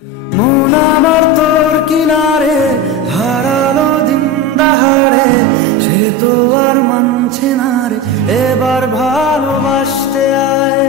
মন আমার তোর কিনারে হারালো দিন দাহাড়ে, সে তো আর মানছে না রে, এবার ভালোবাসতে আয়।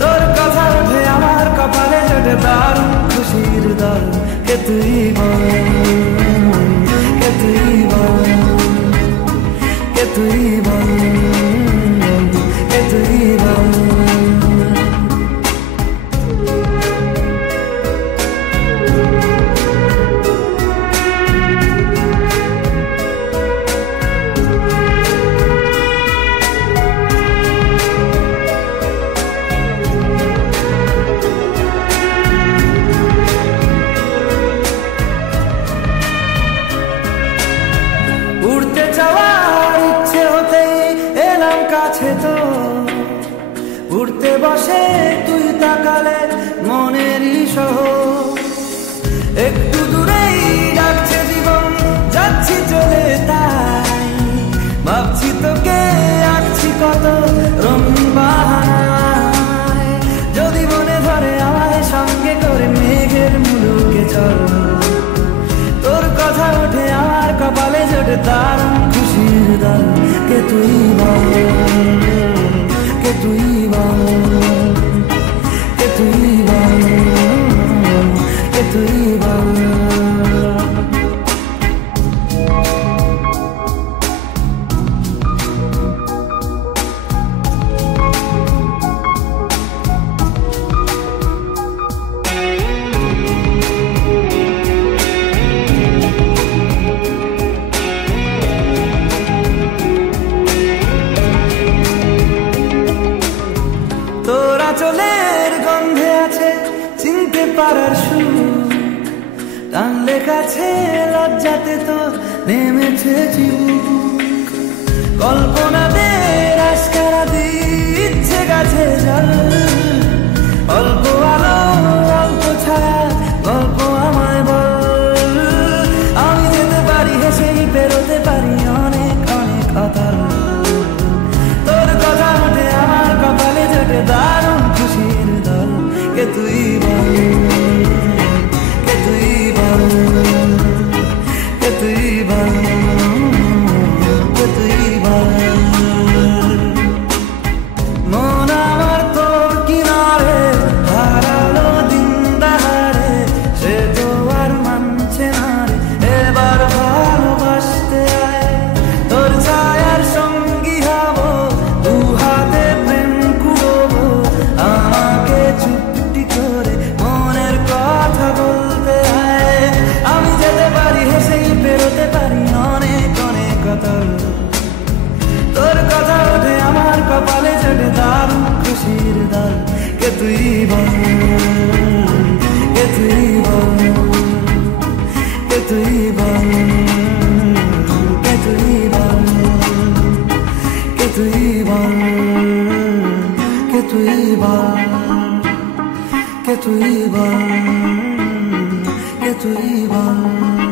তোর কথা ওঠে আমার কপালে জোটে দারুণ খুশির দল, কে তুই বল, কে তুই বল, কে তুই বল, কে তুই বল। উড়তে যাওয়ার ইচ্ছে হতেই এলাম কাছে তো, উড়তে বসে তুই তাকালে মনেরই শহর, একটু দূরেই ডাকছে জীবন, যাচ্ছি চলে তাই ভাবছি তোকে আঁকছি কত রঙিন বাহানায়, যদি মনে ধরে আমায় সঙ্গে করে মেঘের মুলুকে চল, তোর কথা ওঠে আমার কপালে জোটে দারুণ খুশির দল, কে তুই বল, কে তুই বল, কে তুই বল, কে তুই বল। তোরা চলের গন্ধে আছে চিনতে পারার সুর, টানলে কাছে লজ্জাতে তোর নেমেছে চিবুক, কল্পনাদের আশকারা দিচ্ছে গাছে জল, অল্প আলো অল্প ছায়া গল্প আমায় বল, আমি যেতে পারি হেসেই পেরোতে পারি অনেক অনেক অতল, তোর কথা ওঠে আমার কপালে জোটে দারুণ খুশির দল, কে তুই বল, কে তুই বল, কে তুই বল, কে তুই বল। মন আমার তোর কিনারে হারালো দিন দাহাড়ে, সে তো আর মানছে না রে, এবার ভালোবাসতে আয়। তোর ছায়ার সঙ্গী হব, দু হাতে প্রেম কুড়বো, আমাকে চুপটি করে মনের কথা বলতে আয়, আমি যেতে পারি হেসেই পেরোতে পারি অনেক অনেক অতল, তোর কথা ওঠে আমার কপালে জোটে দারুণ খুশির দল, কে তুই বল, কে তুই বল, কে তুই বল, কে তুই বল, কে তুই বল, কে তুই বল, কে তুই বল, কে তুই বল।